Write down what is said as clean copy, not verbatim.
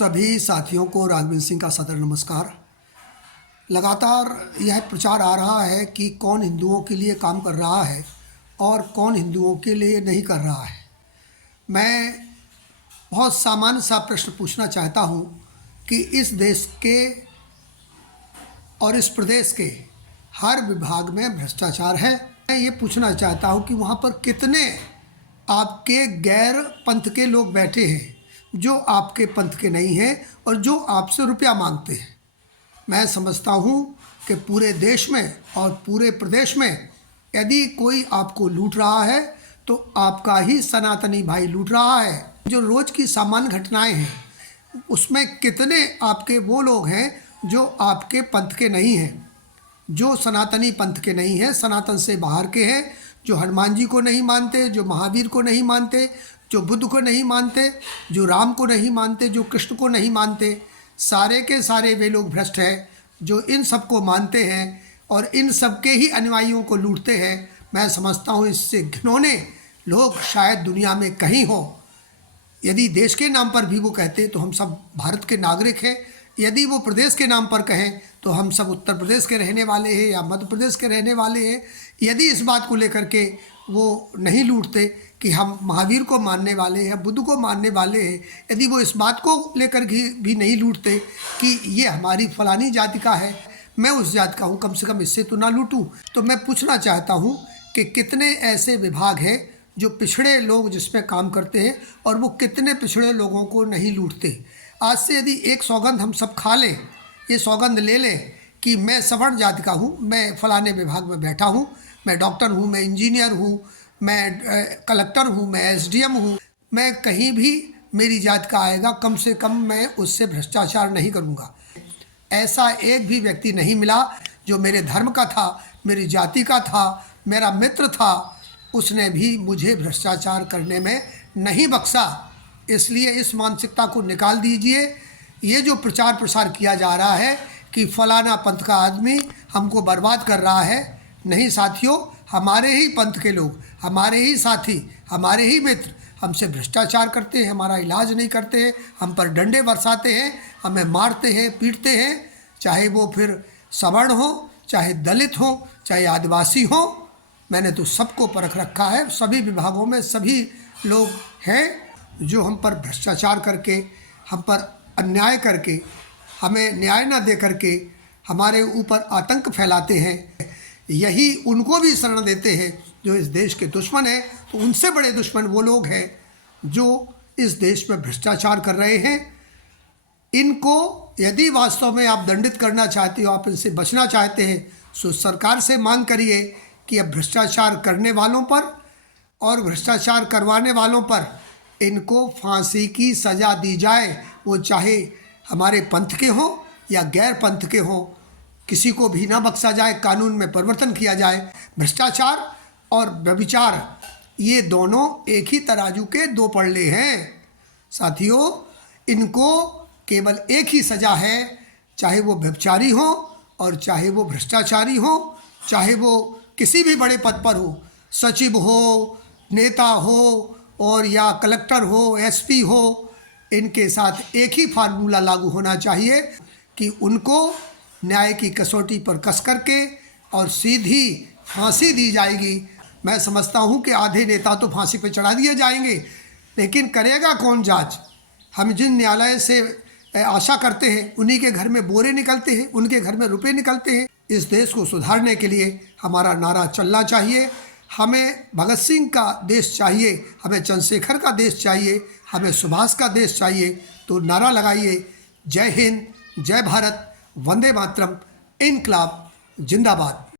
सभी साथियों को राघवेंद्र सिंह का सदर नमस्कार। लगातार यह प्रचार आ रहा है कि कौन हिंदुओं के लिए काम कर रहा है और कौन हिंदुओं के लिए नहीं कर रहा है। मैं बहुत सामान्य सा प्रश्न पूछना चाहता हूँ कि इस देश के और इस प्रदेश के हर विभाग में भ्रष्टाचार है। मैं ये पूछना चाहता हूँ कि वहाँ पर कितने आपके गैर पंथ के लोग बैठे हैं जो आपके पंथ के नहीं हैं और जो आपसे रुपया मांगते हैं। मैं समझता हूँ कि पूरे देश में और पूरे प्रदेश में यदि कोई आपको लूट रहा है तो आपका ही सनातनी भाई लूट रहा है। जो रोज़ की सामान्य घटनाएं हैं उसमें कितने आपके वो लोग हैं जो आपके पंथ के नहीं हैं, जो सनातनी पंथ के नहीं हैं, सनातन से बाहर के हैं, जो हनुमान जी को नहीं मानते, जो महावीर को नहीं मानते, जो बुद्ध को नहीं मानते, जो राम को नहीं मानते, जो कृष्ण को नहीं मानते, सारे के सारे वे लोग भ्रष्ट हैं जो इन सबको मानते हैं और इन सबके ही अनुयायियों को लूटते हैं। मैं समझता हूँ इससे घिनौने लोग शायद दुनिया में कहीं हों। यदि देश के नाम पर भी वो कहते तो हम सब भारत के नागरिक हैं, यदि वो प्रदेश के नाम पर कहें तो हम सब उत्तर प्रदेश के रहने वाले हैं या मध्य प्रदेश के रहने वाले हैं। यदि इस बात को लेकर के वो नहीं लूटते कि हम महावीर को मानने वाले हैं, बुद्ध को मानने वाले हैं, यदि वो इस बात को लेकर भी नहीं लूटते कि ये हमारी फलानी जाति का है, मैं उस जाति का हूँ, कम से कम इससे तो ना लूटूँ। तो मैं पूछना चाहता हूँ कि कितने ऐसे विभाग हैं जो पिछड़े लोग जिसमें काम करते हैं और वो कितने पिछड़े लोगों को नहीं लूटते। आज से यदि एक सौगंध हम सब खा लें, ये सौगंध ले लें कि मैं सवर्ण जाति का हूँ, मैं फलाने विभाग में बैठा हूँ, मैं डॉक्टर हूँ, मैं इंजीनियर हूँ, मैं कलेक्टर हूँ, मैं एसडीएम हूँ, मैं कहीं भी मेरी जात का आएगा, कम से कम मैं उससे भ्रष्टाचार नहीं करूँगा। ऐसा एक भी व्यक्ति नहीं मिला जो मेरे धर्म का था, मेरी जाति का था, मेरा मित्र था, उसने भी मुझे भ्रष्टाचार करने में नहीं बख्शा। इसलिए इस मानसिकता को निकाल दीजिए। ये जो प्रचार प्रसार किया जा रहा है कि फलाना पंथ का आदमी हमको बर्बाद कर रहा है, नहीं साथियों, हमारे ही पंथ के लोग, हमारे ही साथी, हमारे ही मित्र हमसे भ्रष्टाचार करते हैं, हमारा इलाज नहीं करते हैं, हम पर डंडे बरसाते हैं, हमें मारते हैं, पीटते हैं, चाहे वो फिर सवर्ण हो, चाहे दलित हो, चाहे आदिवासी हो। मैंने तो सबको परख रखा है। सभी विभागों में सभी लोग हैं जो हम पर भ्रष्टाचार करके, हम पर अन्याय करके, हमें न्याय ना दे करके हमारे ऊपर आतंक फैलाते हैं। यही उनको भी शरण देते हैं जो इस देश के दुश्मन हैं। तो उनसे बड़े दुश्मन वो लोग हैं जो इस देश में भ्रष्टाचार कर रहे हैं। इनको यदि वास्तव में आप दंडित करना चाहते हो, आप इनसे बचना चाहते हैं, तो सरकार से मांग करिए कि अब भ्रष्टाचार करने वालों पर और भ्रष्टाचार करवाने वालों पर इनको फांसी की सज़ा दी जाए। वो चाहे हमारे पंथ के हों या गैर पंथ के हों, किसी को भी ना बख्शा जाए, कानून में परिवर्तन किया जाए। भ्रष्टाचार और व्यभिचार ये दोनों एक ही तराजू के दो पड़ले हैं साथियों। इनको केवल एक ही सज़ा है, चाहे वो व्यभिचारी हो और चाहे वो भ्रष्टाचारी हो, चाहे वो किसी भी बड़े पद पर हो, सचिव हो, नेता हो और या कलेक्टर हो, एसपी हो। इनके साथ एक ही फार्मूला लागू होना चाहिए कि उनको न्याय की कसौटी पर कस करके और सीधी फांसी दी जाएगी। मैं समझता हूँ कि आधे नेता तो फांसी पर चढ़ा दिए जाएंगे, लेकिन करेगा कौन जांच? हम जिन न्यायालय से आशा करते हैं उन्हीं के घर में बोरे निकलते हैं, उनके घर में रुपए निकलते हैं। इस देश को सुधारने के लिए हमारा नारा चलना चाहिए। हमें भगत सिंह का देश चाहिए, हमें चंद्रशेखर का देश चाहिए, हमें सुभाष का देश चाहिए। तो नारा लगाइए, जय हिंद, जय भारत, वंदे मातरम, इनकलाब जिंदाबाद।